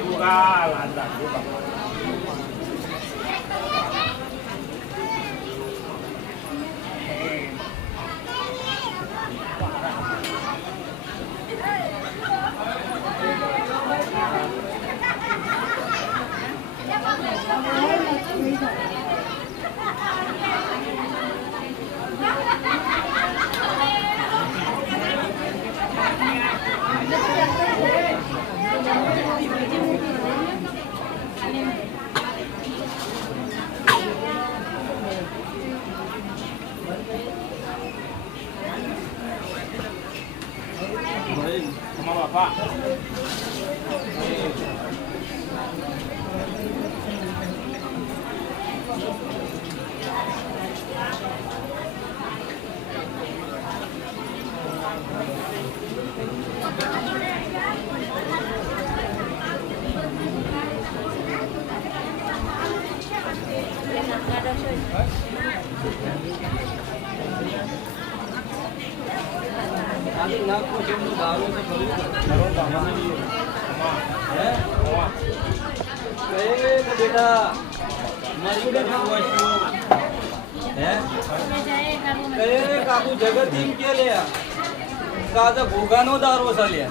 buka landak buka. Sama bapak. जगत का भोगा नो दारो चालिया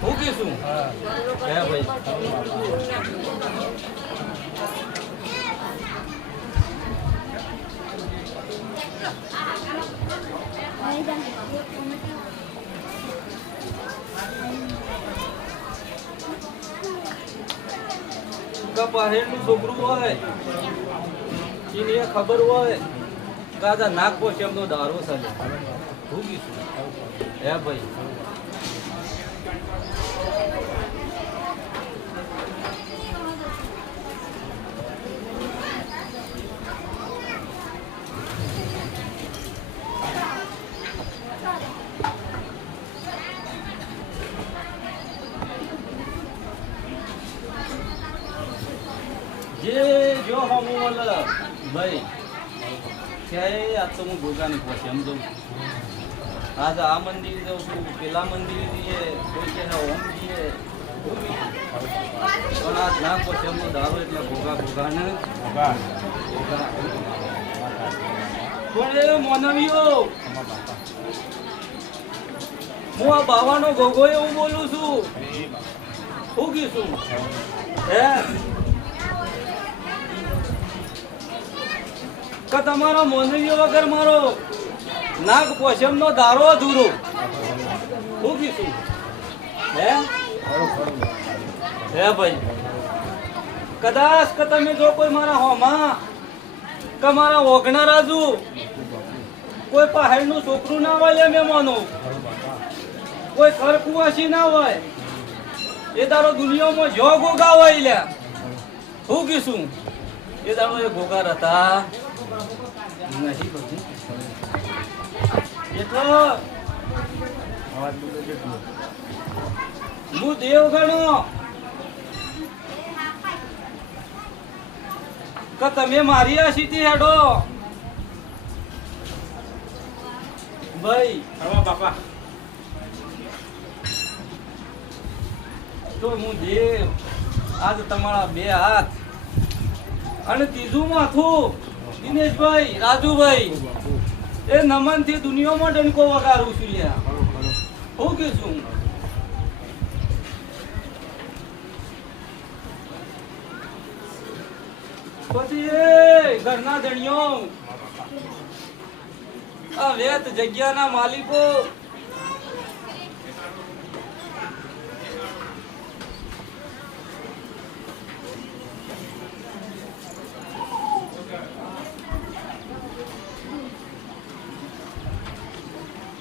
હું કીશું હે ભાઈ પહેરનું છોકરું હોય એને ખબર હોય કાદા નાક પોશે એમનો દારો ચાલે હું કીશું હે ભાઈ जो हम भाई क्या आज तो હું ભોગાની પહોંચે એમ જઉં આજ આ મંદિર જઉં છું પેલા મંદિર જઈએ કોઈ કે ઓમ જઈએ પણ આજ ના પહોંચે એમનો દારો એટલે ભોગાને પણ એ મોનવીઓ હું આ બાવાનો ભોગો એવું બોલું છું શું કીશું હે કે તમારો મોનવીઓ વગર મારો નાગ પોશમ નો દારો અધૂરો શું કીધું હે ભાઈ કદાચ કે તમે જો કોઈ મારા હોમાં કે મારા ઓગણા રાજુ કોઈ પહાડનું છોકરું ના હોય મેં માનું કોઈ ખરકુવાસી ના હોય એ તારો દુનિયામાં જો ગોગા હોય લ્યા શું કીધું એ તારો એ ગોગા હતા નહીં બધું એટલો હું દેવ ગણો કે તમે મારી આ સીધી હેડો ભાઈ હવે બાપા તો હું દેવ આજ તમારા બે હાથ અને ત્રીજું માથું દિનેશભાઈ રાજુભાઈ એ નમન થી દુનિયામાં ડંકો વગાડું છું લ્યા હું કે છું પછી એ ઘરના ધણીઓ આ વેત જગ્યાના માલિકો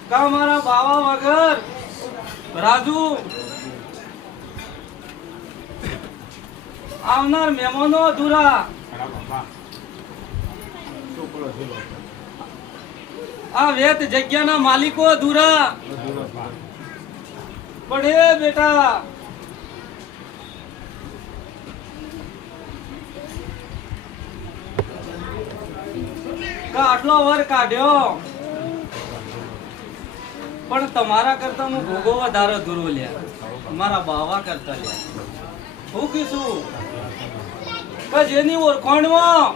કા મારા બાવા વગર રાજુ આવનાર મહેમાનો અધૂરા આ વેત જગ્યાના માલિકો અધૂરા પણ એ બેટા આટલો વર કાઢ્યો પણ તમારા કરતા હું ભોગો વધારે દૂરો લ્યા મારા બાવા કરતા લ્યા હું કીધું કે જેની ઓળખાણમાં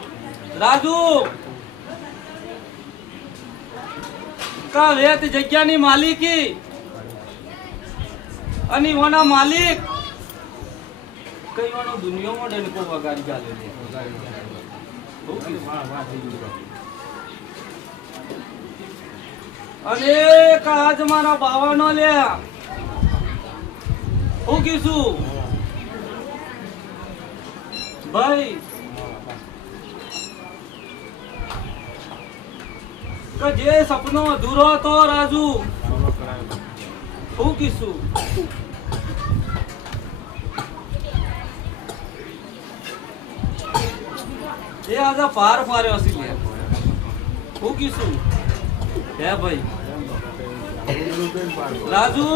રાજુ કા વેત જગ્યાની માલિકી અને ઓના માલિક કઈ વાનો દુનિયામાં ડંકો વગાડી ચાલે અને આજ મારા બાવાનો લ્યા હું કીધું ભાઈ કે જે સપનો અધૂરો હતો રાજુ હું કીધું એ આજે પાર પાર્યો છે હું કીધું હે ભાઈ રાજુ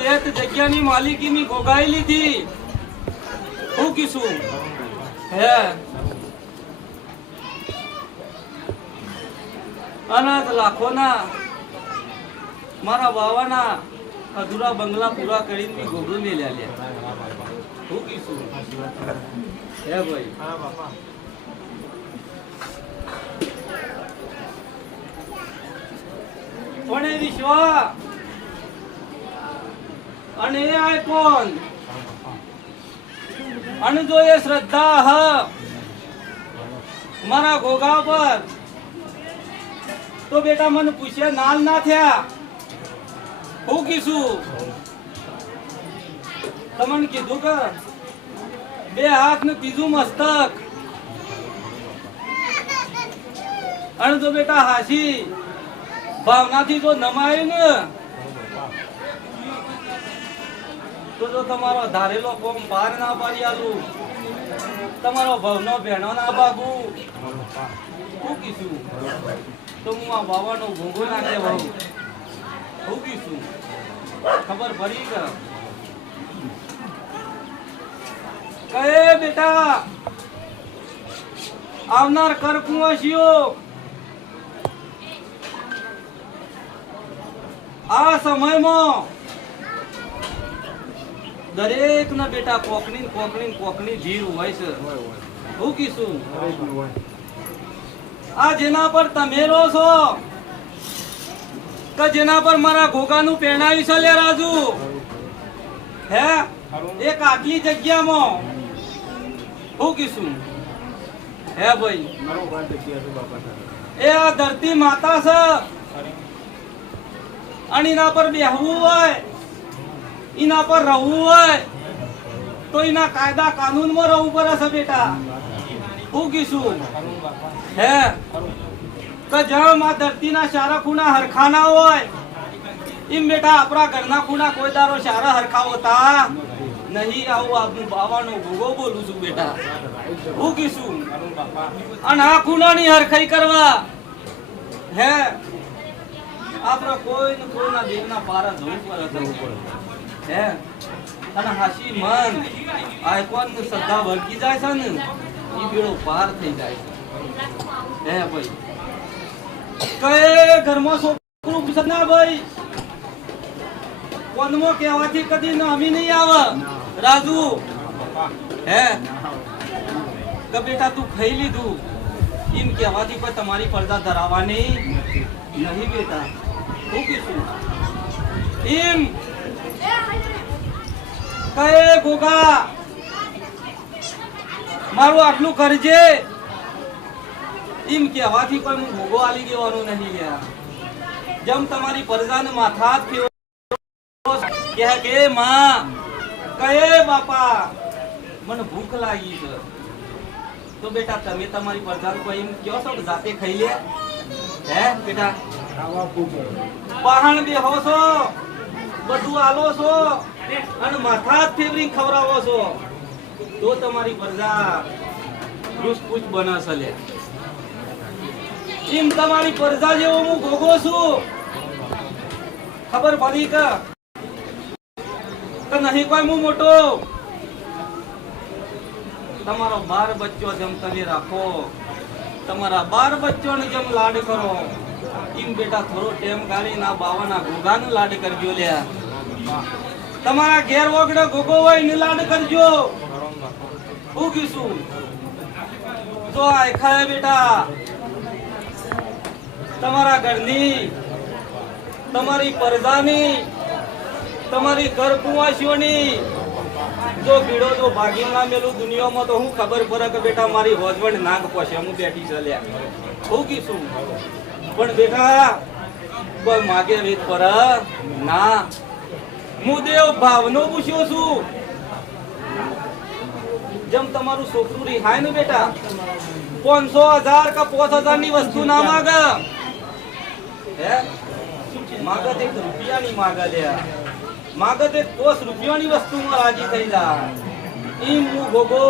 વેત જગ્યાની માલિકીની ગોગાઈ લીધી હું કીધું હે અનાથ લાખોના મારા બાવાના અધૂરા બંગલા પૂરા કરીને ગોગળું ને લ્યા હું કીધું હે ભાઈ પણ એ વિશ્વા અને એ આઈકોન અને જો એ શ્રદ્ધા હ મારા ગોગા પર તો બેટા મને પૂછ્યા નાલ ના થયા હું કીધું તમને કીધું કે બે હાથ ને ત્રીજું મસ્તક અને તો બેટા હાસી ભાવનાથી જો નમાયું ને તો જો તમારો ધારેલો કોમ પાર ના પાડી આલું તમારો ભવનો ભેણો ના ભાગું હું કીધું તો હું આ બાવાનો ભોગો નાખે ભાવ હું કીધું ખબર પડી કે કહે બેટા આવનાર કરકુંવશીઓ આ સમયમાં દરેક ના બેટા કોકની જીર હોય છે હું કીધું આ જેના પર તમે રહો છો કે જેના પર મારા ઘોઘાનું પહેણાવ્યું છે લે રાજુ હે એક આટલી જગ્યામાં હું કીધું હે ભાઈ એ આ ધરતી માતા છે અને એના પર બેહવું હોય એના પર રહેવું હોય તો એના કાયદા કાનૂનમાં રહેવું પડે છે બેટા હું કીધું હે કે જેમ આ ધરતીના સારા ખૂણા હરખાના હોય એમ બેટા આપણા ઘરના ખૂણા કોઈ દારો સારા હરખા હોતા નહીં આવું આપણું બાવાનો ભોગો બોલું છું બેટા હું કીધું અને આ ખૂણાની હરખાઈ કરવા હે આપણે કોઈના દેવના પારા જવું પડે હે અને હાસી મન આઈકોન શ્રદ્ધા વળગી જાય છે ને એ બેડો પાર થઈ જાય છે હે ભાઈ કઈ ઘરમાં છોકરું પૂછે ના ભાઈ કોનમાં કહેવાથી કદી નમી નહીં આવે રાજુ હે કે બેટા તું ખાઈ લીધું એમ કહેવાથી પણ તમારી ફરજા ધરાવવાની નહીં બેટા. હું કીધું એમ કહે ગોગા મારું આટલું કરજે એમ કહેવાથી પણ હું ભોગો આલી દેવાનો નહીં યાર. જેમ તમારી ફરજાને માથા કહે કે માં કહે બાપા મને ભૂખ લાગી છે તો બેટા તમે તમારી પ્રજાને કોઈ એમ કહો છો કે જાતે ખાઈ લે હે બેટા પહાણ બેહો છો બધું આલો છો અને માથા જ ફેવરી ખવડાવો છો તો તમારી પ્રજા રૂસપૂચ બનાશે લે. એમ તમારી પ્રજા જેવો હું ભોગો છું ખબર પડી કે નહીં કોઈ હું મોટો. તમારો 12 બચ્ચો જેમ તમે રાખો તમારા 12 બચ્ચોને જેમ લાડ કરો એમ બેટા થોડો ટેમ કાઢી ના બાવાના ગોગાનો લાડ કરજો લે. તમારા ઘેર વગડે ગોગો હોય ને લાડ કરજો. હું કીશું તો આ ખાય બેટા તમારા ઘરની તમારી પરજાની તમારી ઘર કુવાસીઓની જો ભીડો જો ભાગી ના મેલું દુનિયામાં તો હું ખબર પડે કે બેટા મારી હોજવણ નાગ પોશે હું બેઠી ચાલ્યા. હું કીશું પણ બેટા કોઈ માગે રીત પર ના હું દેવ ભાવનો પૂછ્યો છું. જેમ તમારું છોકરું રિહાય ને બેટા 500,000 કે 5,000 ની વસ્તુ ના માગે હે માગે તે રૂપિયાની માગે લે માગે તે 5 રૂપિયાની વસ્તુમાં રાજી થઈ જાય. ઈ હું ગોગો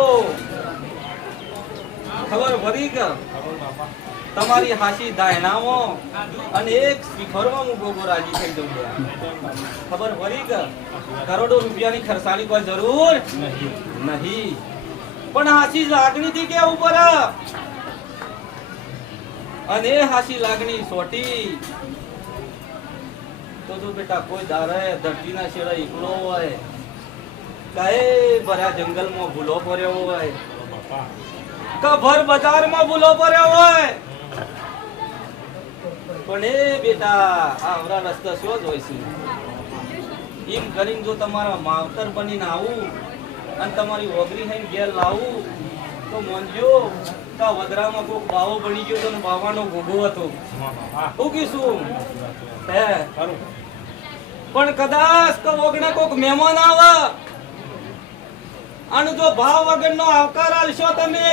ખબર પડી કે તમારી હાસી દાયણાઓ અને એક શિખરમાં હું ગોગો રાજી થઈ જઉં. ખબર પડી કે કરોડો રૂપિયાની ખર્ચાની કોઈ જરૂર નહીં પણ હાસી લાગણી થી કેવું પડે અને હાસી લાગણી સોટી તો જો બેટા કોઈ દારે ધરતીના છેડે એકલો હોય કહે ભર્યા જંગલમાં ભૂલો પડ્યો હોય કે ભર બજારમાં ભૂલો પડ્યો હોય પણ એ બેટા આવરા રસ્તા શું જ હોય છે. એમ કરીને જો તમારા માવતર બનીને આવું અને તમારી ઓગરી થઈને ઘેર લાવું તો મોનજો કા વદરામાં કોક બાવો બની ગયો તો બાવાનો ગોગો હતો. હું કીશું હે પણ કદાચ તો ઓગણે કોક મહેમાન આવે અને જો ભાવ વગરનો આવકાર આલશો તમે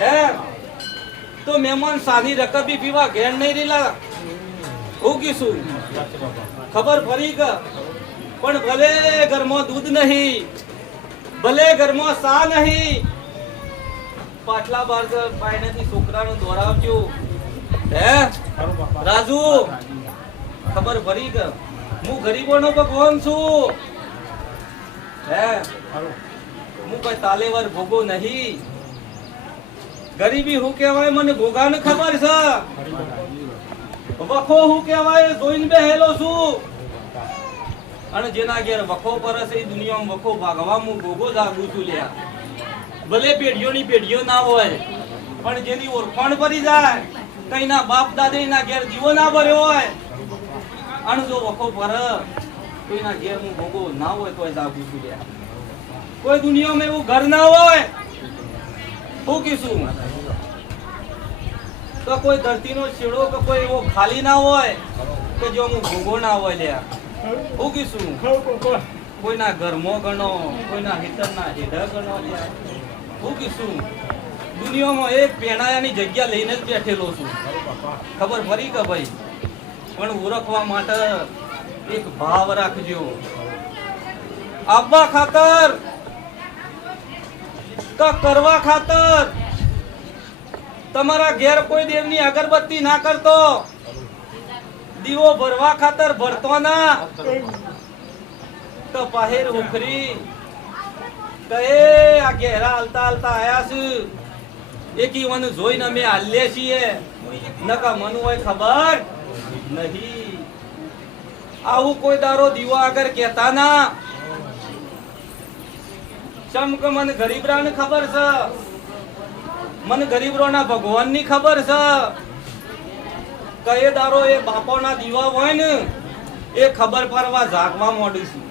હે તો મહેમાન સાની રકબી પીવા ઘેર નહીં રેલા. હું કીશું ખબર પડી કે પણ ભલે ઘરમાં દૂધ નહીં ભલે ઘરમાં સા નહીં પાટલા બાર પાયણેથી છોકરાનું દોરાવજો હે રાજુ. ખબર પડી કે હું ગરીબોનો ભગવાન છું હે હું કોઈ તાલેવર ભોગો નહીં. ગરીબી હું કહેવાય મને ભોગાને ખબર છે. વખો હું કહેવાય જોઈને બેહેલો છું અને જેના ઘેર વખો પરસે એ દુનિયામાં વખો ભાગવા હું ભોગો જાગું છું લ્યા. ભલે પેઢીઓની પેઢીઓ ના હોય પણ જેની ઓળખાણ પડી જાય કઈના બાપ દાદા ઘેર દીવો ના ભર્યો હોય અને જો વખો પર કોઈના ઘેર હું ભોગો ના હોય તો જાગું છું લ્યા. કોઈ દુનિયામાં એવું ઘર ના હોય હું કીશું તો કોઈ ધરતીનો છેડો કે કોઈ એવો ખાલી ના હોય કે જો હું ભોગો ના હોય લ્યા. હું કીશું કોઈના ઘરમાં ગણો કોઈના હિતરના હેઠળ ગણો લ્યા. હું કીશું દુનિયામાં એક પેણાયાની જગ્યા લઈને જ બેઠેલો છું. ખબર પડી કે ભાઈ પણ ઓળખવા માટે એક ભાવ રાખજો. આપવા ખાતર કે કરવા ખાતર તમારા ઘેર કોઈ દેવની અગરબત્તી ના કરતો દીવો ભરવા ખાતર ભરતો ના તો પહેર ઉખરી કહે આ ઘેરા હાલતા હાલતા આયા છે એકી મને જોઈને અમે હાલ્યે છીએ નકા મનું હોય ખબર નહીં. આવું કોઈ દારો દીવો આગળ કહેતા ના ચમ કે મને ગરીબરાને ખબર છે, મને ગરીબરોના ભગવાનની ખબર છે. કયે દારો એ બાપોના દીવા હોય ને એ ખબર પડવા જાગવા માંડીશું.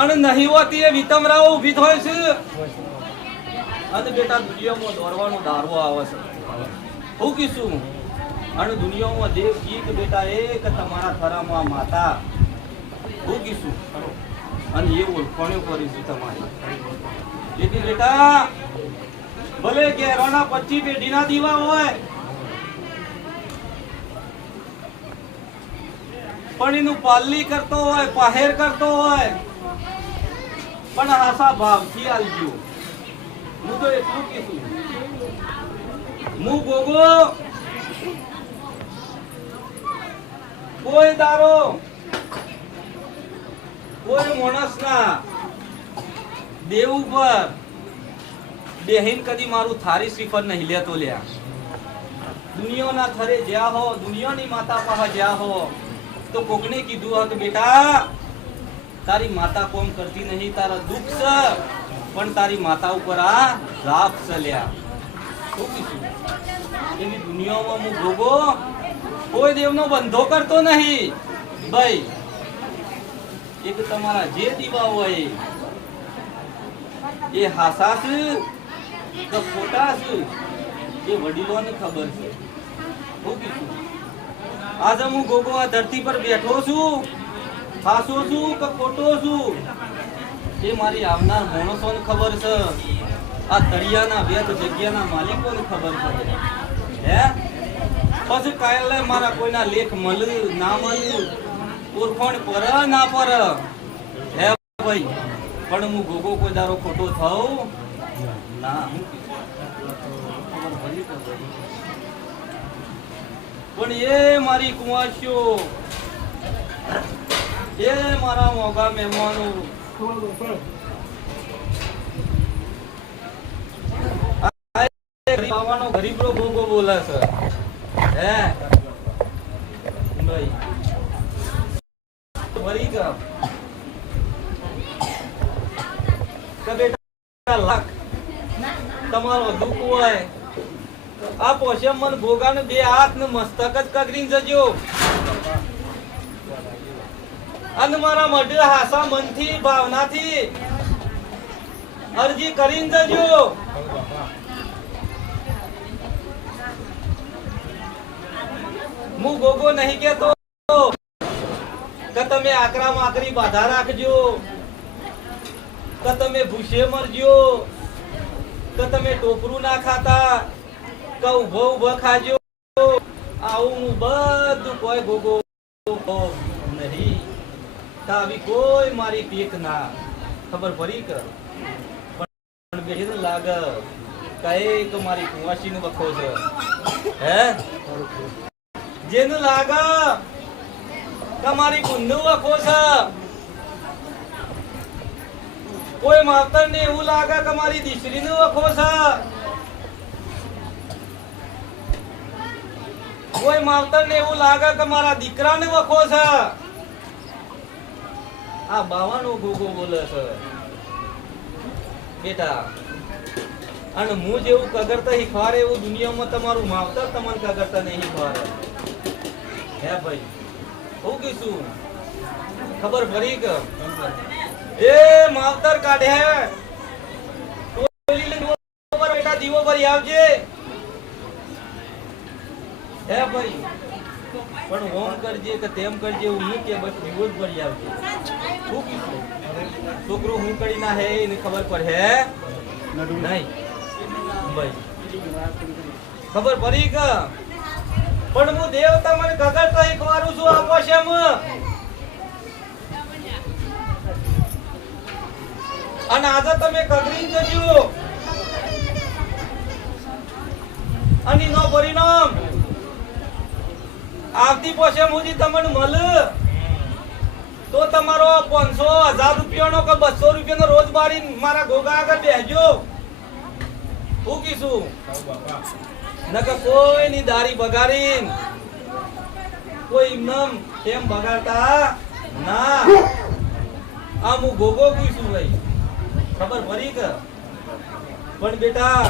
અને નહીં હોતી એ વિતમરાઓ ઊભી થાય છે. અને બેટા દુનિયામાં દોરવાનો દારો આવે છે. હું કીશું અને દુનિયામાં દેવ ગીત બેટા એક તમારા થરામાં માતા. હું કીશું અને એ ઓળખાણો કરીશું તમારી. જેથી બેટા ભલે ઘેરોના 25 પેઢીના દીવા હોય પણ એનું પાલલી કરતો હોય, પાહેર કરતો હોય પણ આશા ભાવથી આલજો. હું તો એટલું કીધું. હું ગોગો કોઈ દારો કોઈ માણસના દેવ ઉપર બેહીન કદી મારું થારી શ્રીફળ નહીં લેતો લ્યા. દુનિયાના થરે જ્યાં હો, દુનિયાની માતા પાસે જ્યાં હો તો કોકને કીધું હોય કે બેટા તારી માતા કોમ કરતી નહીં, તારા દુઃખ છે પણ તારી માતા ઉપર આ રાપ છે લ્યા. શું કીધું? એની દુનિયામાં હું ભોગો કોઈ દેવનો બંધો કરતો નહીં. ભાઈ એક તમારા જે દીવા હોય એ હાસા છે કે ખોટા છે એ વડીલોને ખબર છે. શું કીધું? આજે હું ગોગો આ ધરતી પર બેઠો છું, હાસો છું કે ખોટો છું એ મારી આવનાર માણસોને ખબર છે. આ તળિયાના વેદ જગ્યાના માલિકોને ખબર છે. હે પછી કાલે મારા કોઈના લેખ મળ્યું ના મળ્યું, ઓળખાણ પર ના પર, હે ભાઈ પણ હું ગોગો કોઈ દારો ખોટો થાઉં ના. પણ એ મારી કુંવાસીઓ, એ મારા મોગા મહેમાનો, ગરીબરો ગોગો બોલે છે. હે ભાઈ વળી બેટા લાખ તમારો દુઃખ હોય આ પોશે મન ભોગાને 2 હાથ ને મસ્તક જ કગરીને જજો. અને મારા મઢે હાસા મનથી ભાવનાથી અરજી કરીને જજો. હું ગોગો નહીં કેતો કે તમે આકરા માકરી બાધા રાખજો, કે તમે ભૂસે મરજો, કે તમે ટોપરું ના ખાતા, કે ઉભો ઉભો ખાજો. આવું હું બધું કોઈ ગોગો નહીં. આવી કોઈ મારી પીક ના ખબર પડી કે પણ બેઠી લાગે કઈ કે મારી કુંવાસી નું બખો છે. હે જેનું લાગે તમારી કુંડુ વખો છે, કોઈ માવતર ને એવું લાગે કે મારી દીકરી નું વખો છે, કોઈ માવતર ને એવું લાગે કે મારા દીકરા ને વખો છે. આ બાવાનો ગોગો બોલે છે બેટા. અને હું જેવું કગરતા શીખવાડે એવું દુનિયામાં તમારું માવતર તમને કગરતા નહીં શીખવાડે. હે ભાઈ હું કીશું ખબર પડી કે એ માવતર કાઢે બેટા દીવો ભરી આવજે. હે ભાઈ પણ ઓમ કરજે કે તેમ કરજે એવું નહીં કે બસ દીવો જ ભરી આવજે. શું કીધું? છોકરો હું કરી ના હે એને ખબર પડે નહીં. ભાઈ ખબર પડી કે પણ હું દેવતા મને ગગડતા શીખવાડું છું. આપો છે અને આજે તમે કગરી જજો અને નો પરિણામ આવતી પોશે મુજી તમને મળે તો તમારો 500-1000 રૂપિયાનો કે 200 રૂપિયાનો રોજ બારી મારા ગોગા આગળ બેસજો. હું કીશું નકર કોઈ ની દારી બગાડીન કોઈ ઇમનમ એમ બગાડતા ના. આ હું ગોગો કીશું ભાઈ. ખબર પડી કે પણ બેટા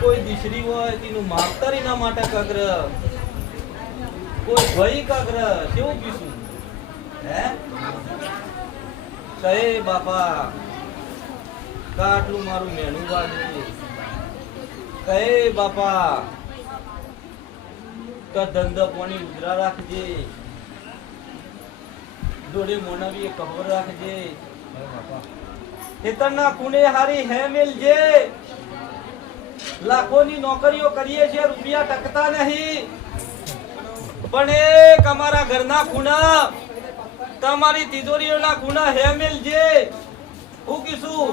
કોઈ દીસરી હોય તેનું માવતરી ના માટે કગ્ર કોઈ ભઈ કગ્ર કેવું કીધું હે કહે બાપા કાટલું મારું મેણું વાજે કહે બાપા ક ધંધો પાણી ઉજરા રાખજે જોડે મોનવી ખબર રાખજે ખેતરના કુને હારી હે મેલજે લાખોની નોકરીઓ કરીએ છીએ રૂપિયા ટકતા નહીં પણ એક અમારા ઘરના ખૂણા તમારી તિજોરીઓના ખૂણા હે મેલજે હું કીશું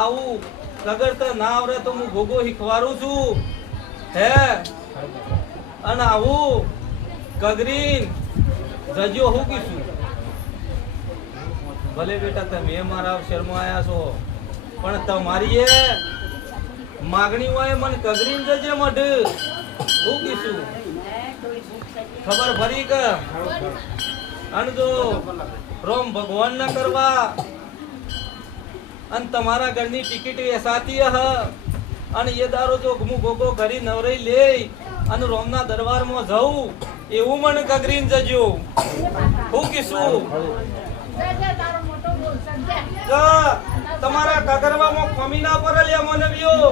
આવું કગર તો ના આવડે તો હું ભોગો શીખવાડું છું હે અને આવું કગરીન જજો હું કીશું ભલે બેટા તમે મારા શર્મા આયા છો પણ તમારી એ માગણી હોય મને કગરીન જજે મઢ હું કીશું ખબર પડી કે અને જો રોમ ભગવાન ના કરવા અને તમારા ઘરની ટિકિટ વેસાતી હ અને એ દારો જો હું ગોગો ઘરી નવરાઈ લે અને રોમના દરબારમાં જાઉં એવું મને કગરીન જજો હું કીશું તમારા કગરવામાં કમી ના પડે લે મનવ્યો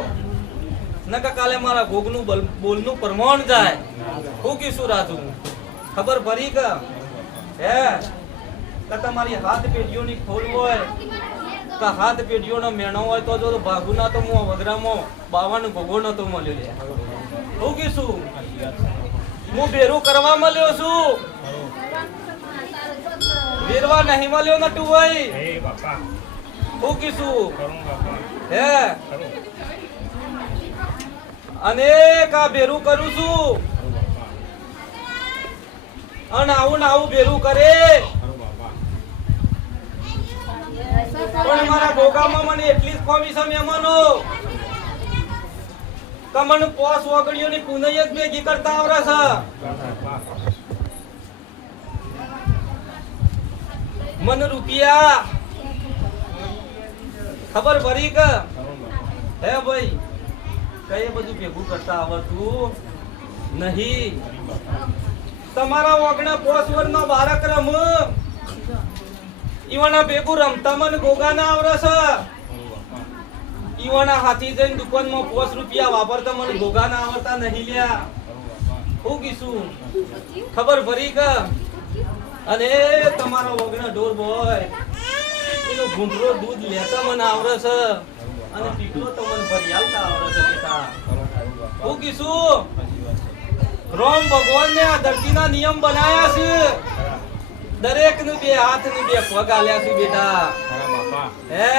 નકા કાલે મારા ગોગનું બોલનું પ્રમાણ જાય હું કીશું રાજુ ખબર પડી કે હે કે તમારી હાથ પેઢીઓની ખોલ હોય કે હાથ પેઢીઓનો મેણો હોય તો જો ભાગુના તો હું વગરામાં 52 ગોગો નતો મળ્યો લે હું કીશું હું બેરું કરવા મળ્યો છું વેરવા નહીં મળ્યો નટુ ભાઈ હું કીશું હે અને કા બેરું કરું છું અને આવું ને આવું બેરું કરે પણ મારા ગોગામાં મને એટલી જ ખોમી છે મહેમાનો કે મને પોસ વગડીઓની પુનઃ જ ભેગી કરતા આવડે છે મને રૂપિયા ખબર પડી કે હે ભાઈ કઈ બધું ભેગું કરતા આવડતું નહીં તમારા વગણા પોસ વર્ષનો બાળક રમ ઈવાના ભેગું રમતા મને ગોગા ના આવડે છે ઈવાના હાથી જઈને દુકાનમાં 5 રૂપિયા વાપરતા મને ગોગા ના આવડતા નહીં લ્યા હું કીશું ખબર પડી કે અને તમારો વગણા ઢોર બોય એનો ગુંડરો દૂધ લેતા મને આવડે છે અને પીકલો તો મને ભરી આવતા આવડે છે બેટા હું કીશું રોમ ભગવાન ને આ ધરતીના નિયમ બનાયા છે દરેક નું 2 હાથ ને 2 પગ આલ્યા છે બેટા હે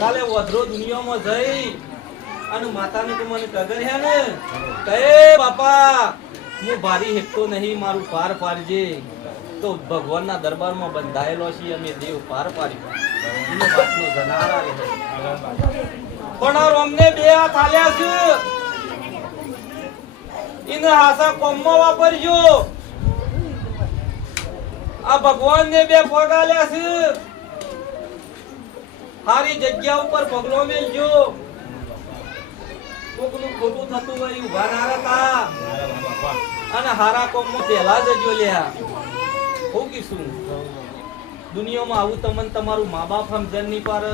કાલે વધરો દુનિયામાં જઈ અને માતાને તો મને કગર હે ને કહે બાપા હું ભારી હેકતો નહીં મારું પાર પાડજે તો ભગવાનના દરબારમાં બંધાયેલો છે અમે દેવ પાર પાડ્યો એનો વાતનો જનારા રહે પણ આ રોમને 2 હાથ આલ્યા છે ઇને હાસા કોમમાં વાપરજો આ ભગવાન ને 2 પગ આલ્યા છે હારી જગ્યા ઉપર પગલો મેલજો કોકનું ખોટું થતું હોય ઉભા ના રહેતા અને હારા કોમમાં પહેલા જજો લ્યા હું કીશું દુનિયામાં આવું તમને તમારું મા બાપ સમજણ નહીં પાર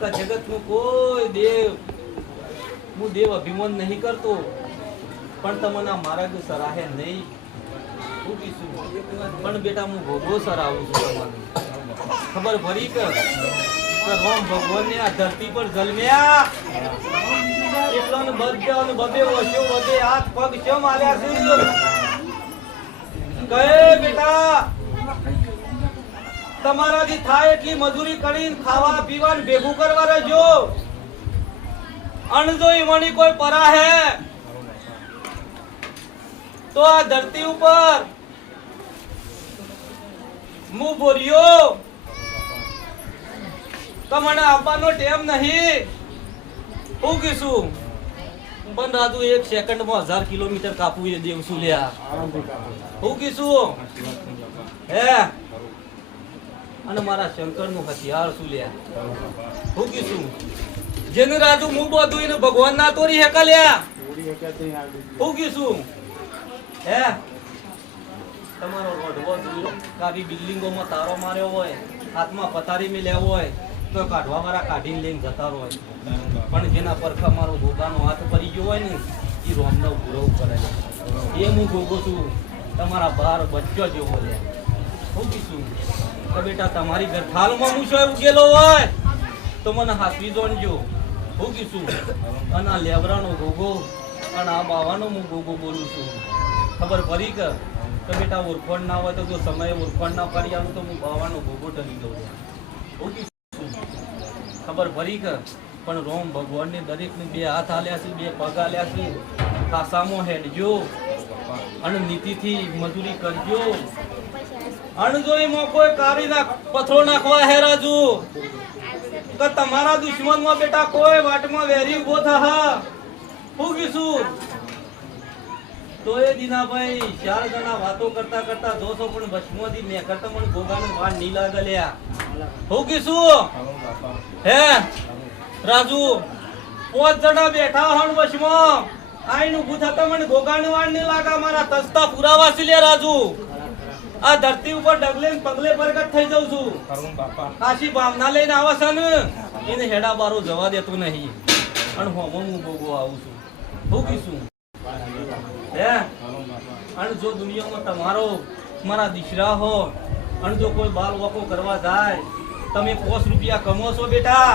કે જગતનું કોઈ દેવ હું દેવ અભિમાન નહીં કરતો પણ તમને આ માર્ગ સરાહે નહીં હું કીશું પણ બેટા હું ભોગો સરાવું છું તમને ખબર પડી કે રોમ ભગવાન ને આ ધરતી પર જન્મ્યા એટલો ને બધા ને બબે વર્ષો બબે હાથ પગ કેમ આલ્યા છે કહે બેટા તમારાથી થાય એટલી મજૂરી કરીને ખાવા પીવા ભેગું કરવા રહેજો અણજો ઈવણી કોઈ પરા હે તો આ ધરતી ઉપર મુ બોલ્યો તમને આપવાનો ટેમ નહીં હું કીશું પણ રાજુ 1 સેકન્ડમાં 1000 કિલોમીટર કાપવું એ દેવશું લ્યા હું કીશું હે અને મારા શંકરનું હથિયાર શું લ્યા હું કીધું જેનું રાજુ હું બધું એને ભગવાન ના તોરી હેકા લ્યા હું કીધું હે તમારો રોડવો જોયો કાવી બિલ્ડિંગોમાં તારો માર્યો હોય હાથમાં પથારી મેં લેવો હોય તો કાઢવા વાળા કાઢીને લઈને જતા હોય પણ જેના પરખા મારો ગોગાનો હાથ પડી ગયો હોય ને એ રોમનો પૂરો કરે એ હું ગોગો છું તમારા બાર બચ્ચો જેવો લે હું કીધું તો બેટા તમારી ગરથાલમાં હું શું ઉગેલો હોય તો મને હાથવી જોણજો હું કીધું અને આ લેવરાનો ગોગો અને આ બાવાનો હું ગોગો બોલું છું ખબર પડી કે તો બેટા ઓળખણ ના હોય તો જો સમયે ઓળખણ ના કરી આવું તો હું બાવાનો ગોગો ટલી દઉં હું કીધું ખબર પડી કે પણ રોમ ભગવાનને દરેકને બે હાથ આલ્યા છે બે પગ આલ્યા છે ખાસામાં હેડજો અને નીતિથી મજૂરી કરજો અને જો એમાં કોઈ કારી ના પથરો નાખવા હે રાજુ કે તમારા દુશ્મનમાં બેટા કોઈ વાટમાં વેરી ઉભો થા હું કીધું તો એ દીનાભાઈ 4 જણા વાતો કરતા કરતા જોશો પણ વચમાંથી મેં કરતા મને ગોગાનું વાળ નહીં લાગે લ્યા હું કીધું હે રાજુ 5 જણા બેઠા હણ વચમાં આઈનું ઊભું થતા મને ગોગાનું વાળ નહીં લાગે મારા તસ્તા પુરાવા છે લે રાજુ આ ધરતી ઉપર ડગલે પગલે પ્રગટ થઈ જાઉં છું કાશી ભાવના લઈને આવે છે ને એને હેડા બારો જવા દેતું નહીં અને હોમો હું ગોગો આવું છું હું કીધું હે અને જો દુનિયામાં તમારો મારા દીકરા હો અને જો કોઈ બાલ વકો કરવા જાય તમે 5 રૂપિયા કમો છો બેટા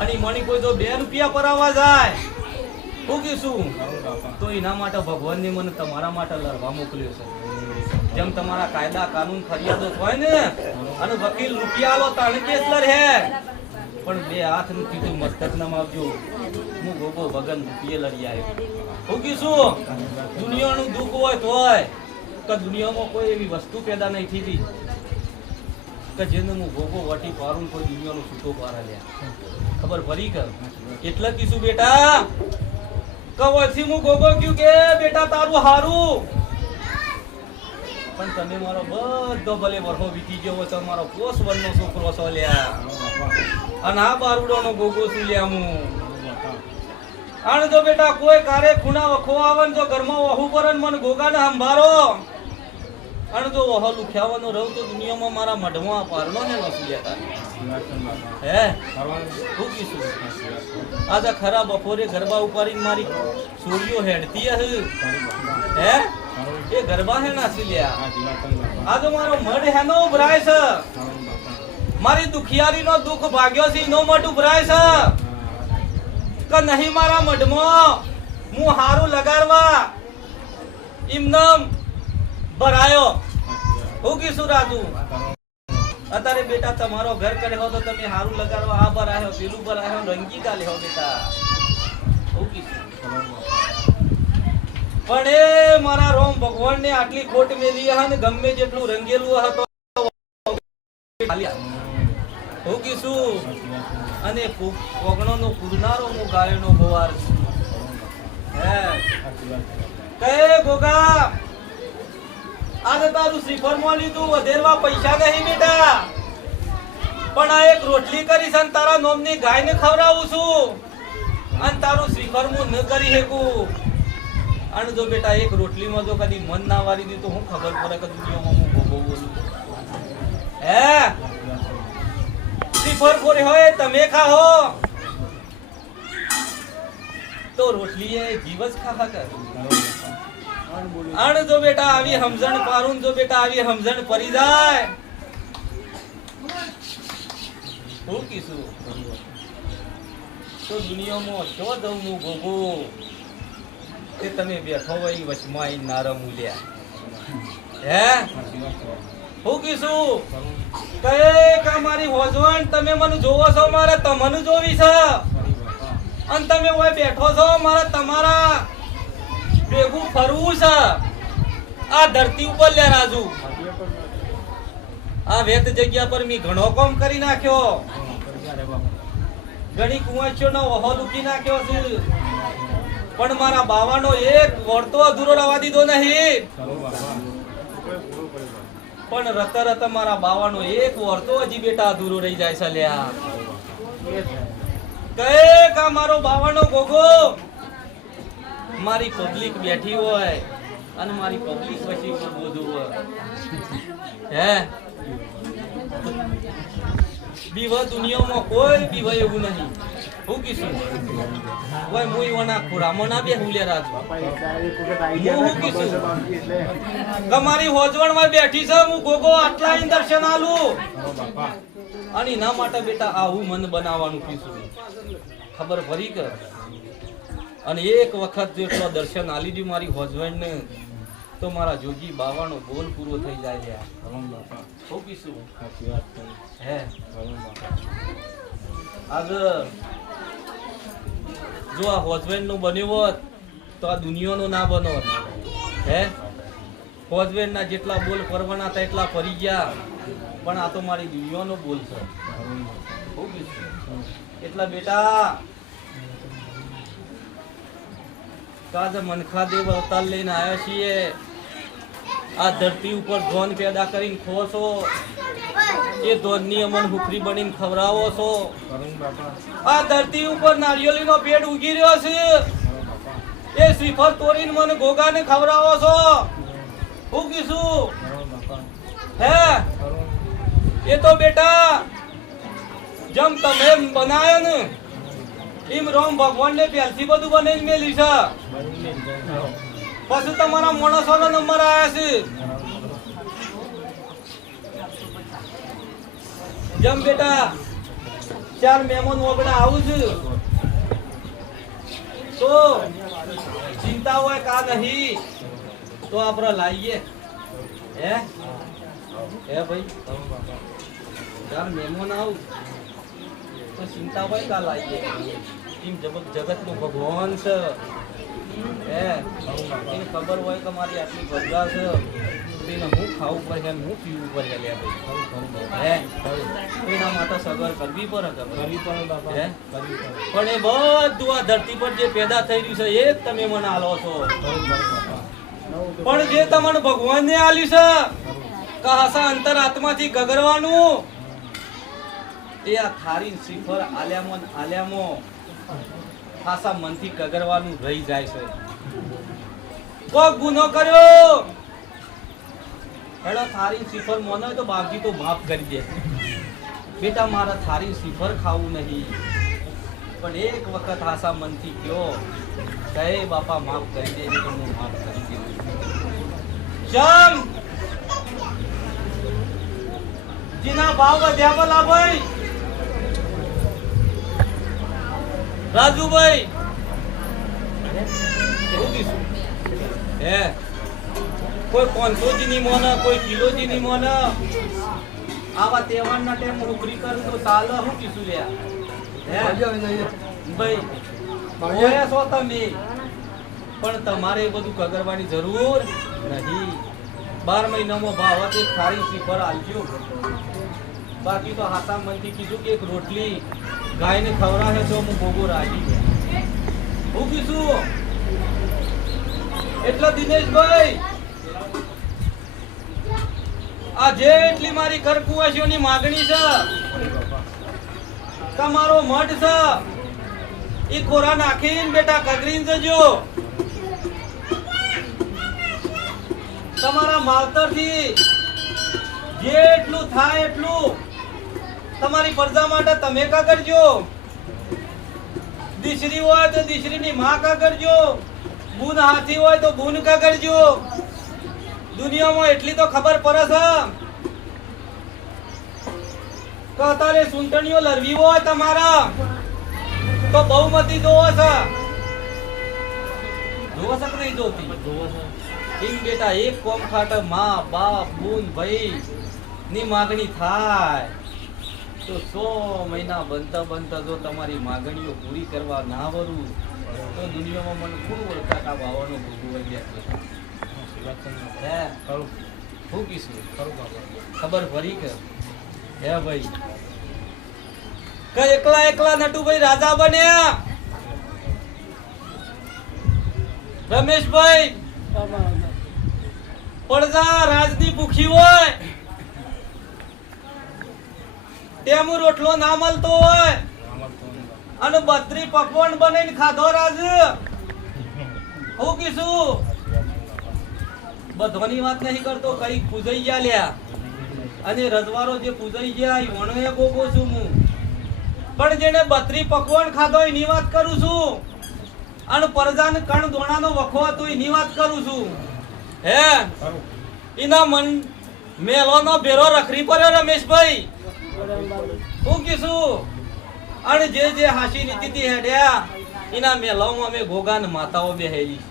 અને મને કોઈ જો 2 રૂપિયા પરાવવા જાય હું કીધું તો એના માટે ભગવાનને મને તમારા માટે લડવા મોકલ્યો છે જેમ તમારા કાયદા કાનૂન ફરિયાદો હોય ને અને વકીલ રૂપિયા લો તાણ કેસ લડે પણ 2 હાથ નું કીધું મસ્તક ના માવજો હું ગોગો વગન રૂપિયે લડી આવ્યો હું કીધું દુનિયાનું દુઃખ હોય તોય કે દુનિયામાં કોઈ એવી વસ્તુ પેદા નહીં થતી કે જેને હું ગોગો વટી પારું કોઈ દુનિયાનો છૂટો પારા લ્યા ખબર પડી કે એટલે કીધું બેટા કવરથી હું ગોગો કયું કે બેટા તારું હારું પણ તમે મારો બધો ભલે વરહો વીતી ગયો તો મારો પોસ વનનો છોકરો છો લ્યા અને આ બારુડોનો ગોગો છું લ્યા હું અને જો બેટા કોઈ કારે ખૂણા વખો આવે જો ઘરમાં વહુ પર મને ગોગાને સંભાળો અને જો વહો લુખ્યાવાનો રહું તો દુનિયામાં મારા મઢમાં પારનો ને નસી લેતા હે શું કીધું આજે ખરા બપોરે ગરબા ઉપાડીને મારી સોરીઓ હેડતી હે એ ગરબા હે નાસી લ્યા આ તો મારો મઢ હેનો ઉભરાય છે મારી દુખિયારીનો દુઃખ ભાગ્યો છે નો મઢ ઉભરાય છે કે નહીં મારા મઢમાં હું હારું લગાડવા ઇમનમ ભરાયો હું કીધું રાજુ અત્યારે બેટા તમારો ઘર કરે હો તો તમે હારું લગાડવા આ ભરાયો પેલું ભરાયો રંગી ગાલે હો બેટા હું કીધું પણ એ મારા રોમ ભગવાન ને આટલી ખોટ મેલી હે ને ગમે જેટલું રંગેલું હતો હું કીધું અને કોગણો નો પૂરનારો હું ગાયનો ગોવાર છું હે કહે ગોગા આજે તારું શ્રીફળ માં લીધું વધેરવા પૈસા નહીં બેટા પણ આ એક રોટલી કરી છે તારા નોમની ગાયને ખવડાવું છું અને તારું શ્રીફળ હું ન કરી શકું અને જો બેટા એક રોટલીમાં જો કદી મન ના વારી દી તો હું ખબર પડે કે દુનિયામાં હું ભોગવું બોલું હે શ્રીફળ ખોરે હોય તમે ખાઓ તો રોટલી એ જીવ જ ખા કર અને જો બેટા આવી સમજણ પારું જો બેટા આવી સમજણ પડી જાય હું કીધું તો દુનિયામાં જો દઉં હું ભોગો તે તમે બેઠો હોય વચમાં ઈ નારા મૂલ્યા હે હું કીધું કહે કે મારી હોજવણ તમે મને જોવો છો મારે તમને જોવી છે અને તમે ઓય બેઠો છો મારે તમારા ભેગું ફરવું છે આ ધરતી ઉપર લે રાજુ આ વેત જગ્યા પર મી ઘણો કામ કરી નાખ્યો ઘણી કુંવાચીઓ નો વહો લૂકી નાખ્યો છે પણ મારા બાવાનો એક વર્તો અધૂરો રહેવા દીધો નહીં પણ રત રત મારા બાવાનો એક વાર તો હજી બેટા અધૂરો રહી જાય છે લ્યા. કહે કા મારો બાવાનો ગોગો મારી પબ્લિક બેઠી હોય અને મારી પબ્લિક પછી બધું હોય હે બીવા દુનિયામાં કોઈ બીવા એવું નહીં. હું કીશું કોઈ મુઈ વના ખુરામો ના બે હુલે રાજ હું કીશું તમારી હોજવણમાં બેઠી છે હું ગોગો આટલા દર્શન આલું અને એના માટે બેટા આવું મન બનાવવાનું કીશું ખબર પડી કે અને એક વખત જેટલો દર્શન આલી દીધું મારી હોજવણ ને તો મારા જોગી બાવાનો બોલ પૂરો થઈ જાય. હું કીશું હે આગળ જો આ હોજવેન નું બન્યું હોત તો આ દુનિયાનો ના બનો હે. હોજવેન ના જેટલા બોલ પરવાના હતા એટલા ફરી ગયા પણ આ તો મારી દુનિયાનો બોલ છે. એટલા બેટા કાજ મનખા દેવ અવતાર લઈને આવ્યા છીએ. આ ધરતી ઉપર ધોન પેદા કરીને ખો છો એ ધોનની અમન હુખરી બનીને ખવડાવો છો. આ ધરતી ઉપર નારિયેળીનો પેડ ઉગી રહ્યો છે એ શ્રીફળ તોડીને મને ગોગાને ખવડાવો છો. હું કીશું હે એ તો બેટા જેમ તમે બનાયો ને એમ રામ ભગવાન ને પહેલથી બધું બનાવીને મેલી છે. પછી તમારા માણસોનો નંબર આવ્યા છે. જેમ બેટા 4 મહેમાન વગડા આવું છું તો ચિંતા હોય કા નહીં તો આપણે લાવીએ હે હે ભાઈ 4 મહેમાન આવું તો ચિંતા હોય કા લાવીએ. એમ જગત નું ભગવાન છે હે એને ખબર હોય કે મારી આટલી ભરગા છે તેને હું ખાવું પડે હું પીવું પડે લે ભાઈ હે એના માટે સગવડ કરવી પડે હે પણ એ બધું આ ધરતી પર જે પેદા થઈ રહ્યું છે એ જ તમે મને આલો છો. પણ જે તમને ભગવાનને આલ્યું છે કહાસા અંતર આત્માથી ગગરવાનું એ આ થારી શ્રીફળ આલ્યામાં ખાસા મનથી ગગરવાનું રહી જાય છે. કોઈ ગુનો કર્યો હેડો થારી શ્રીફળ મોનો તો બાપજી તો માફ કરી દે બેટા મારા થારી શ્રીફળ ખાવું નહીં પણ એક વખત આશા મનથી કયો કહે બાપા માફ કરી દેજે તો હું માફ કરી દઉં. ચમ જીના ભાવ વધ્યા બોલા ભાઈ રાજુભાઈ હે કોઈ 500 ની મોન કોઈ કિલોજી ની મોન આવા તહેવારના ટાઈમ નોકરી કરું તો ચાલે. હું કીધું લ્યા હે ભાઈ ઓયા છો તમે પણ તમારે એ બધું કગરવાની જરૂર નહીં. 12 મહિનામાં ભાવત એક સારી શ્રીફળ આલજો. બાકી તો હાથા મનથી કીધું કે એક રોટલી ગાયને ખવડાવે તો હું ભોગો રાખી. હું કીધું એટલે દિનેશભાઈ આ જેટલી મારી કરકુવાસીઓની માગણી છે તમારો મઠ છે એ કોરા નાખીને બેટા કગરીને જજો. તમારા માવતરથી જેટલું થાય એટલું તમારી પ્રજા માટે તમે કા કરજો. દીસરી હોય તો દીસરીની માં કા કરજો. બૂન હાથી હોય તો બૂન કા કરજો. દુનિયામાં એટલી તો ખબર પડે છે કે અત્યારે સુંટણીઓ લડવી હોય તમારા તો બહુમતી જોવો છે. જોવો છે કે નહીં જોતી? એમ બેટા એક કોમ ખાટર માં બાપ બૂન ભાઈ ની માગણી થાય તો 100 મહિના બનતા જો તમારી માગણીઓ પૂરી કરવા ના વરું તો દુનિયામાં મને ખૂબ વળકાટા ભાવવાનો ભોગવઈ ગયા હે. હું કીશું ખબર પડી કે હે ભાઈ કે એકલા નટુભાઈ રાજા બન્યા. રમેશભાઈ પડદા રાજની ભૂખી હોય ટેમુ રોટલો ના મળતો હોય અને 32 પકવાન બનાવીને ખાધો રાજ હું કીધું બધોની વાત નહીં કરતો કઈ પૂજાઈ ગયા લ્યા અને રજવારો જે પૂજાઈ ગયા એ વણોએ ગોગો છું હું પણ જેને 32 પકવાન ખાધો એની વાત કરું છું અને પરજાને કણ દોણાનો વખો હતો એની વાત કરું છું હે એના મન મેલોનો ભેરો રખરી પડ્યો રમેશભાઈ હું કીધું અને જે જે હાસી નીતિથી હેડ્યા એના મેલાઓમાં અમે ગોગાન માતાઓ બેહેલી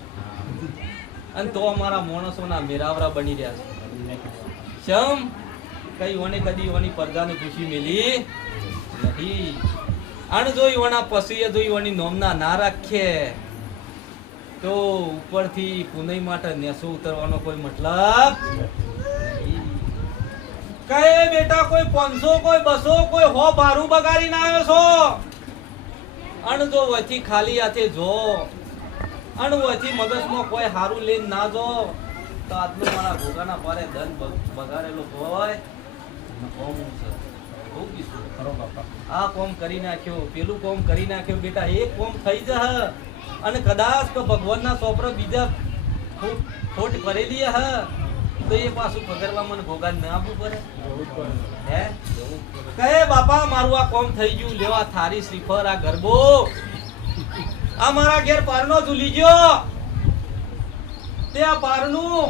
અને તો અમારા માણસોના મેરાવરા બની રહ્યા છે શમ કઈ ઓને કદી ઓની પરજાની ખુશી મેલી નહીં અને જો ઈવોના પસીએ જો ઈવોની નોમના ના રાખે તો ઉપરથી પુનઈ માટે નેસો ઉતરવાનો કોઈ મતલબ કઈ બેટા કોઈ 500 કોઈ 200 કોઈ 100 ભારું બગાડીને આવ્યો છો અને જો વથી ખાલી હાથે જો અને વથી મગજમાં કોઈ હારું લઈને ના જો તો આટલું મારા ભોગાના પારે ધન બગાડેલો હોય કોમ છે હું કીધું ખરો બાપા આ કોમ કરી નાખ્યો પેલું કોમ કરી નાખ્યો બેટા એક કોમ થઈ જશે અને કદાચ તો ભગવાનના સોપરો બીજા ખોટ કરેલી હ તો એ પાછું પકડવા મને ભોગાન ના આપવું પડે હે કહે બાપા મારું આ કોમ થઈ ગયું લેવા થારી શ્રીફળ આ ગરબો આ મારા ઘેર પારનો ઝૂલી ગયો તે આ પારનું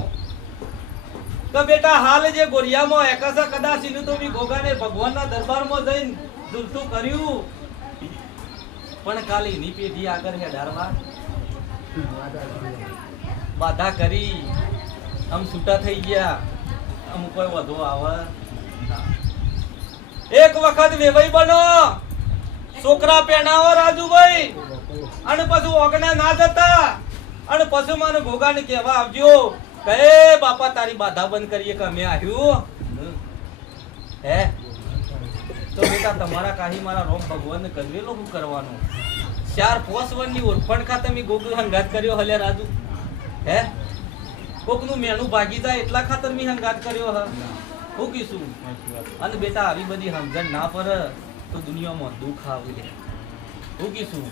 તો બેટા હાલ જે ગોરિયામાં એકાસા કદાચ એનું તો બી ગોગાને ભગવાનના દરબારમાં જઈને દુલતું કર્યું પણ કાલે એની પેઢી આગળ હેડારવા બાધા કરી આમ છૂટા થઈ ગયા આમ કોઈ વધુ આવે એક વખત વેવાઈ બનો છોકરા પહેણાવો રાજુભાઈ અને પછી ઓગણા ના જતા અને પછી મને ભોગાને કહેવા આવજો કહે બાપા તારી બાધા બંધ કરીએ કે અમે આવ્યું હે તો બેટા તમારા કાહી મારા રોમ ભગવાનને ગજવેલો શું કરવાનું 4-5 વર્ષની ઓળખણ ખા તમે ગોગુ હંગાત કર્યો હલે રાજુ હે કોકનું મેણું ભાગી જાય એટલા ખાતર મી હંગાત કર્યો હ હું કીશું અને બેટા આવી બધી સમજણ ના પર તો દુનિયામાં દુઃખ આવી લે હું કીશું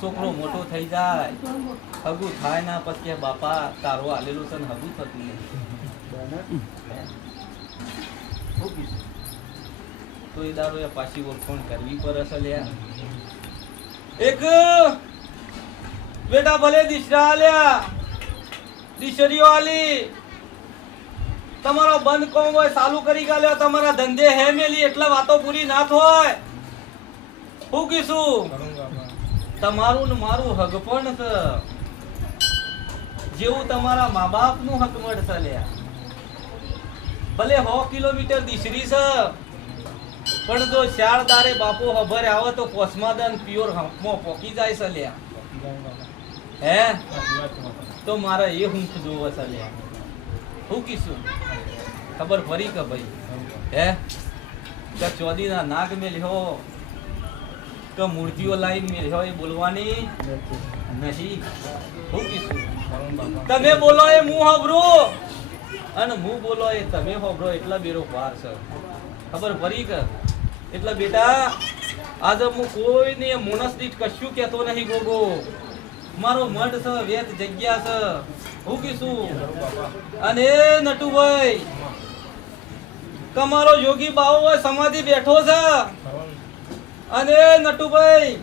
છોકરો મોટો થઈ જાય હગુ થાય ના પછી બાપા તારો આલેલો છે ને હગુ થતું નહીં હું કીશું તો એ દારો એ પાછી ઓળખણ કરવી પડે છે લ્યા એક બેટા ભલે દિશરા આલ્યા દિશરીઓ આલી તમારો બંધ કોમ હોય ચાલુ કરી ગાલ્યો તમારા ધંધે હે મેલી એટલે વાતો પૂરી ના થાય હું કીશું તમારું ને મારું હક પણ છે જેવું તમારા મા બાપ નું હક મળશે લ્યા ભલે 100 કિલોમીટર દિશરી છે પણ જો શાળ દારે બાપો ખબર આવે તો પોસમાદન પ્યોર હંપમાં પોકી જાય છે લ્યા હે તો મારા એ હુંફ જોવો છે લ્યા હું કીશું ખબર પડી કે ભાઈ હે કે ચોદીના નાગ મેલ્યો કે મૂર્તિઓ લાઈન મેલ્યો એ બોલવાની નહીં હું કીશું તમે બોલો એ હું હોબરો અને હું બોલો એ તમે હોબરો એટલા બેરો વાર છે ખબર પડી કે એટલે બેટા આજે હું કોઈને માણસ દીઠ કશું કહેતો નહીં ગોગો મારો મઢ છે વેત જગ્યા છે હું કીશું અને નટુભાઈ તમારો યોગી બાવો હોય સમાધિ બેઠો છે અને નટુભાઈ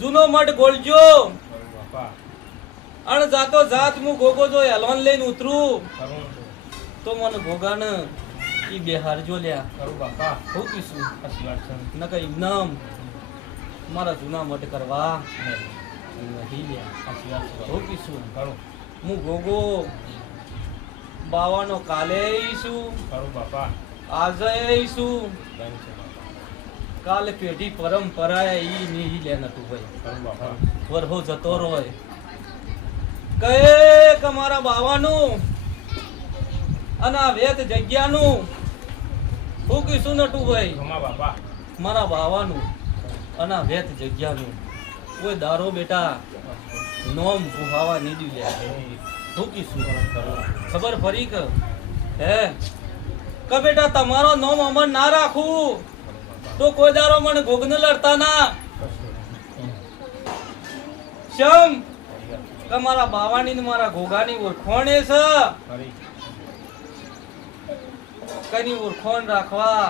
જૂનો મઢ ગોળજો અને જાતો જાત હું ગોગો જો હેલવાન લઈને ઉતરું તો મને ભોગાને ઈ બેહારજો લ્યા કરું બાપા હું કીશું ન કઈ નામ મારા જૂના મઢ કરવા નહીં લ્યા હું કીશું હું ગોગો બાવાનો કાલે ઈશું કરું બાપા આજે ઈશું કાલે પેઢી પરંપરા ઈ નહીં લે નતું ભાઈ કરું બાપા વરહો જતો રોય કહે કે મારા બાવાનું અને આ વેત જગ્યાનું હું કીશું નટુ ભાઈ મારા બાવાનું અને આ વેત જગ્યાનું કોઈ દારો બેટા નોમ ભુહાવા નહીં દીધું હું કીશું ખબર ફરી કે હે કે બેટા તમારો નામ અમર ના રાખું તો કોઈ દારો મને ગોગને લડતા ના શમ કે મારા બાવાની ને મારા ગોગાની ઓળખોણ એ છે કની ઓળખોણ રાખવા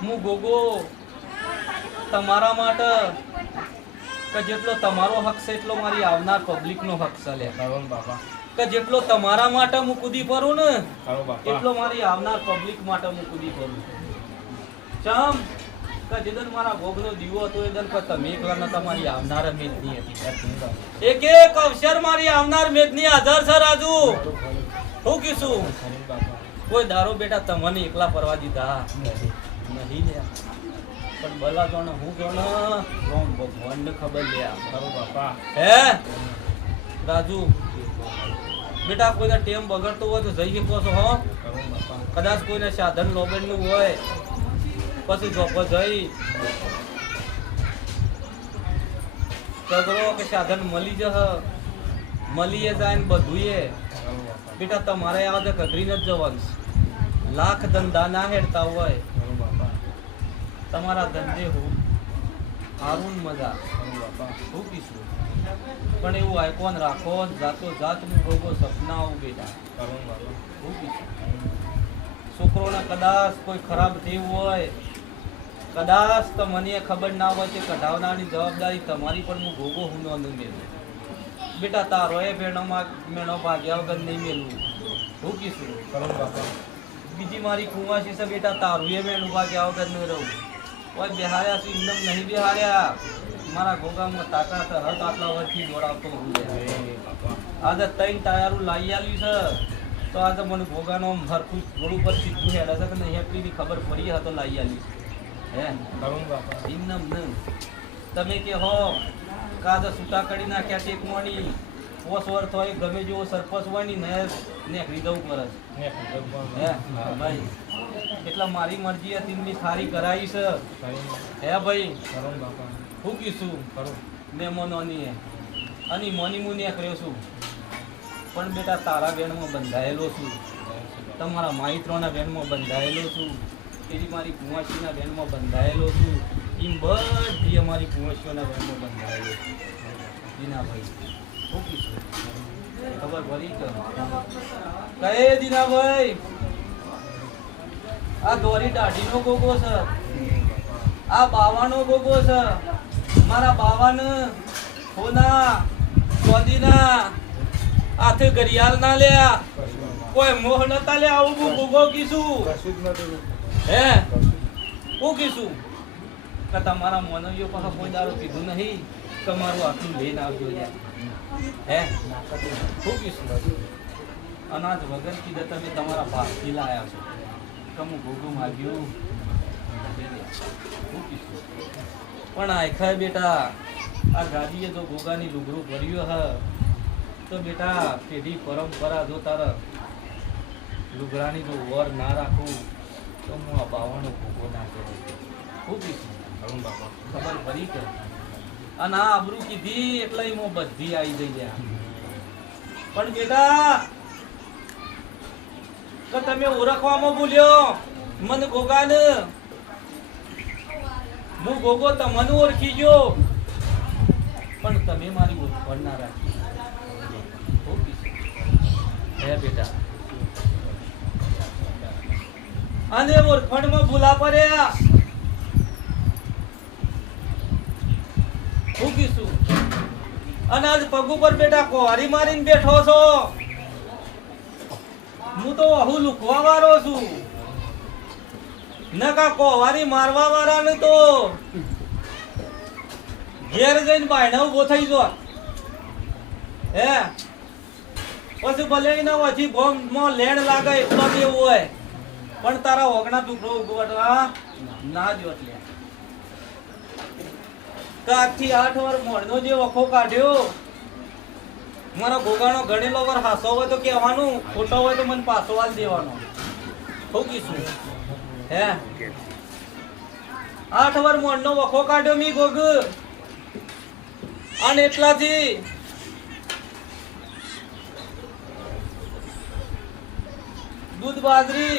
હું ગોગો તમારા માટે કે જેટલો તમારો હક છે એટલો મારી આવનાર પબ્લિક નો હક છે લે બાપા કે જેટલો તમારા માટે હું કૂદી ફરું ને એટલો મારી આવનાર પબ્લિક માટે હું કૂદી ફરું ચમ કે જેદન મારા ભોગનો દીવો હતો એદન કે તમે એકલા તમારી આવનાર મેદની હતી એક એક અવસર મારી આવનાર મેદની હાજર છે રાજુ હું કીશું કોઈ દારો બેટા તમને એકલા પરવા દીધા નહીં લે પણ ભલા જોણે હું જોણે રોમ ભગવાનને ખબર લે ખરો બાપા હે રાજુ બેટા કોઈને ટેમ બગડતો હોય તો જઈ શકો છો હો કદાચ કોઈને સાધન લોબેડનું હોય પછી જોકો જઈ સગરો કે સાધન મળી જહ મળીએ જાય ને બધુંએ બેટા તમારે આવે કગરીને જ જવાનું લાખ ધંધા ના હેડતા હોય તમારા ધંધે હું હારું મજા હું કીશું પણ એવું આઈકોન રાખો જાતો જાત હું ગોગો સપના આવું બેટા હું કીશું છોકરોને કદાચ કોઈ ખરાબ થયું હોય કદાચ તો મને ખબર ના હોય કે કઢાવનારની જવાબદારી તમારી પણ હું ગોગો હું ન મેલું બેટા તારો એ મેણો ભાગ્યા વગર નહીં મેલું હું કીશું બીજી મારી કુંવાસી છે બેટા તારું એ મેણું ભાગ્યા વગર નહીં રહું ઓય બિહાર્યા છું ઇન્દમ નહીં બિહાર્યા મારા ગોગામાં તાકાત હત આટલા વર્ષથી દોડાવતો હું આજે 3 ટાયરું લાવી આલ્યું છે તો આજે મને ગોગાનો હરખું થોડું પર સીધું હેડે છે કે નહીં એટલી ખબર પડી હતો લાવી આલ્યું હે ઇન્દમ નહીં તમે કે હો કાજે છૂટા કરી નાખ્યા ટેક મોની પોસ વર્થ હોય ગમે જેવો સરપંચ હોય ને નેકરી દઉં કરે હે ભાઈ એટલે મારી મરજી હતી મેં સારી કરાવી છે હે ભાઈ હું કીશું મહેમાનોની અને મોની હું નેકર્યો છું પણ બેટા તારા બેનમાં બંધાયેલો છું તમારા માઇત્રોના બેનમાં બંધાયેલો છું એની મારી કુંવાસીના બેનમાં બંધાયેલો છું એમ બધી અમારી કુંવાસીઓના બેનમાં બંધાયેલો છું દીનાભાઈ શું કીધું ખબર પડી કે કઈ દીનાભાઈ આ દોરી દાઢીનો ગોગો છે આ બાવાનો ગોગો છે મારા બાવાને હોના ચોદીના હાથે ઘડિયાળ ના લ્યા કોઈ મોહ નતા લે આવું ગોગો કીશું હે હું કીશું કે તમારા મોનવીઓ પાસે કોઈ દારો કીધું નહીં તમારું આટલું લઈને આવજો હે શું કીશું અનાજ વગર કીધે તમે તમારા ભાગથી લાયા છો કમું ગોગો માગ્યું શું કીશું પણ આખા બેટા આ ગાડીએ જો ગોગાની લુગડું ભર્યું હ તો બેટા પેઢી પરંપરા જો તારા લુગડાની જો વર ના રાખું તો હું આ બાવાનો ભોગો ના કરું શું કીધું ખબર પડી કે અને આ આબરૂ કીધી એટલે હું બધી આવી જઈ ગયા પણ બેટા કે તમે ઓળખવામાં ભૂલ્યો મને ગોગાને હું ગોગો તમને ઓળખી ગયો પણ તમે મારી ઓળખાણ ના રાખી હે બેટા અને ઓળખાણમાં ભૂલા પડ્યા હું કીશું અને આજ પગ ઉપર બેટા કોહારી મારીને બેઠો છો હું તો અહુ લુકવા વાળો છું નકા કોહારી મારવા વાળા ને તો ઘેર જઈને બાયણા ઉભો થઈ જો હે પછી ભલે ના વધી બોમ્બમાં લેણ લાગે એટલો બી એવું હોય પણ તારા ઓગણા ટુકડો ઉગવટવા ના જો એટલે આજથી 8 વાર મોડનો જે વખો કાઢ્યો મારો ગોગાનો ગણેલો વાર હાસો હોય તો કહેવાનું ખોટો હોય તો મને પાછો આલ દેવાનો શું કીશું હે 8 વાર મોડનો વખો કાઢ્યો મી ગોગ અને એટલાથી દૂધ બાજરી